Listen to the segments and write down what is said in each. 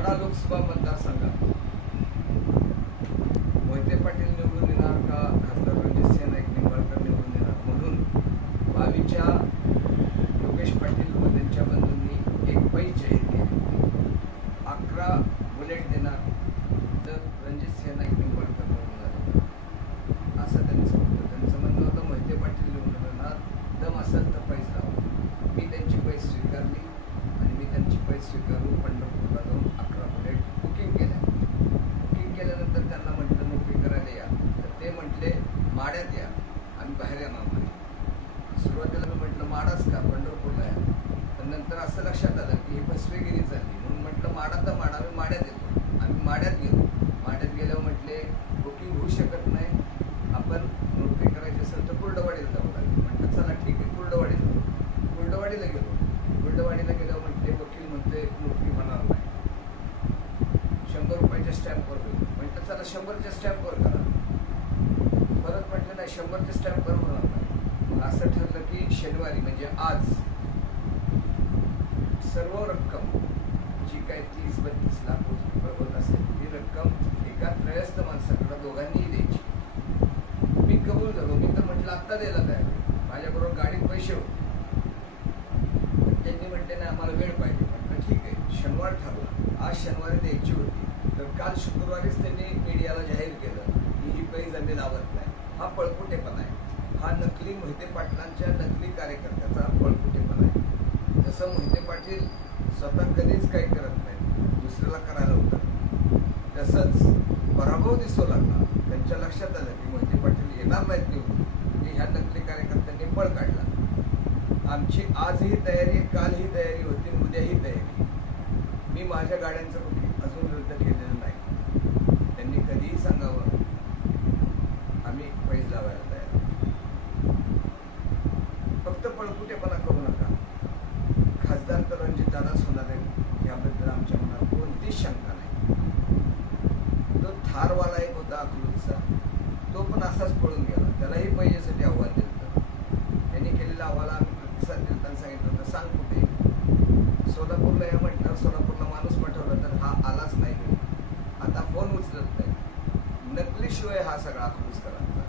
माडा लोकसभा मतदारसंघात मोहिते पाटील निवडून येणार का? खासदार रणजितसिंह नाईक निंबाळकर निवडून येणार म्हणून. बावीच्या योगेश पाटील व त्यांच्या बंधूंनी एक पैज जाहीर केली. अकरा बुलेट देणार तर रणजितसिंह नाईक निंबाळकर निवडून येणार. असं त्यांचं होतं. त्यांचं म्हणणं होतं मोहिते पाटील निवडून येणार. दम असेल तर पैस लावा मी त्यांची पैस स्वीकारली आणि मी त्यांची पैस स्वीकारून पंढरपूरला जाऊन अकरा बुलेट बुकिंग केल्या बुकिंग केल्यानंतर त्यांना म्हटलं नोकरी करायला या तर ते म्हटले माड्यात या आम्ही बाहेर येणार नाही सुरुवातीला मी म्हटलं माडाच का पंढरपूरला या पण नंतर असं लक्षात आलं की हे फसवेगिरी झाली. म्हणून म्हटलं माडा तर माडा आम्ही माड्यात येतो. आम्ही माड्यात गेलो. माड्यात गेल्यावर म्हटले बुकिंग होऊ शकत नाही. आपण नोकरी करायची असेल तर कुर्डवाडीला जाऊ लागेल. म्हटलं चला ठीक आहे कुर्डवाडीला जाऊ. कुर्डवाडीला गेलो. कुर्डवाडीला गेल्यावर म्हटले वकील म्हणते नोकरी होणार नाही. शंभर रुपयाच्या स्टॅम्पवर होईल म्हटलं चला शंभरच्या स्टॅम्पवर करा. परत म्हटलं नाही शंभरच्या स्टॅम्पवर होणार नाही. असं ठरलं की शनिवारी म्हणजे आज सर्व रक्कम जी काय तीस बत्तीस लाख रुपये होत असेल ती रक्कम एका त्रयस्थ माणसाकडे दोघांनीही द्यायची. मी कबूल झालो. मी तर म्हटलं आत्ता द्यायला तयार माझ्याबरोबर गाडीत पैसे होते. त्यांनी म्हटले नाही आम्हाला वेळ पाहिजे. म्हटलं ठीक आहे. शनिवार ठरला. आज शनिवारी द्यायची होती. तर काल शुक्रवारीच त्यांनी मीडियाला जाहीर केलं की ही पैज आम्ही लावत नाही. हा पळपुटेपणा आहे. हा नकली मोहिते पाटलांच्या नकली कार्यकर्त्याचा असं मोहिते पाटील स्वतः कधीच काही करत नाही दुसऱ्याला करायला होतं. तसंच पराभव दिसू लागला. त्यांच्या लक्षात आलं की मोहिते पाटील येणार नाहीत निवडून. की ह्या नकली कार्यकर्त्यांनी पळ काढला. आमची आजही तयारी कालही तयारी होती उद्याही तयारी. मी माझ्या गाड्यांचं बुकिंग अजून रद्द केलेलं नाही. त्यांनी कधीही सांगावं. आम्ही पैज लावायला तयार. फक्त पळकुटेपणा करू नका खासदार होणार आहे याबद्दल आमच्या मनात कोणतीच शंका नाही. तो थारवाला एक होता अकलूजचा. तो पण असाच पळून गेला. त्यालाही पैशासाठी आव्हान दिलं त्यांनी केलेला अहवाल आम्ही प्रतिसाद देताना सांगितलं तर सांग कुठे सोलापूरला या म्हटलं सोलापूरला माणूस पाठवला तर हा आलाच नाही आता फोन उचलत नाही. नकलीशिवाय हा सगळा अकलूजकरांचा.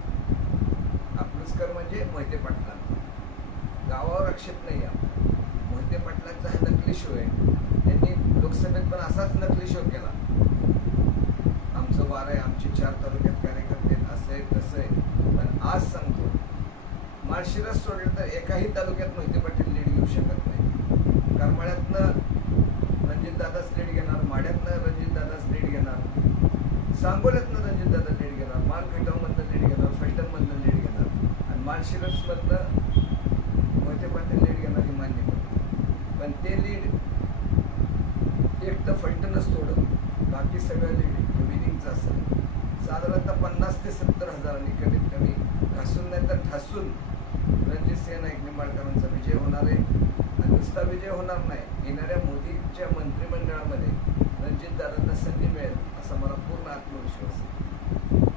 अकलूजकर म्हणजे मोहिते पाटलांचा. गावावर आक्षेप नाही आहे पाटलांचा हा नकली शो आहे. त्यांनी लोकसभेत पण असाच नकली शो केला. आमचं वार आहे आमचे चार तालुक्यात कार्यकर्ते आहेत, असं आहे तसं आहे. पण आज सांगतो माळशिरस सोडलं तर एकाही तालुक्यात मोहिते पाटील लीड घेऊ शकत नाही. करमाळ्यातनं रणजितदादाच लीड घेणार माड्यातनं रणजितदादाच लीड घेणार सांगोल्यातनं रणजितदादा लीड घेणार मालखटावमधनं लीड घेणार फलटणमधनं लीड घेणार. आणि माळशिरसमधनं मोहिते पाटील लीड घेणार ही मान्य करतो पण ते लीड एक तर फलटणच तोडत बाकी सगळं लीड हे विनिंगचं असेल. साधारणतः पन्नास ते सत्तर हजारांनी कमीत कमी घासून नाही तर ठासून रणजित सिंह नाईक निंबाळकरांचा विजय होणार आहे. आणि नुसता विजय होणार नाही येणाऱ्या मोदीच्या मंत्रिमंडळामध्ये रणजित दादांना संधी मिळेल असा मला पूर्ण आत्मविश्वास आहे.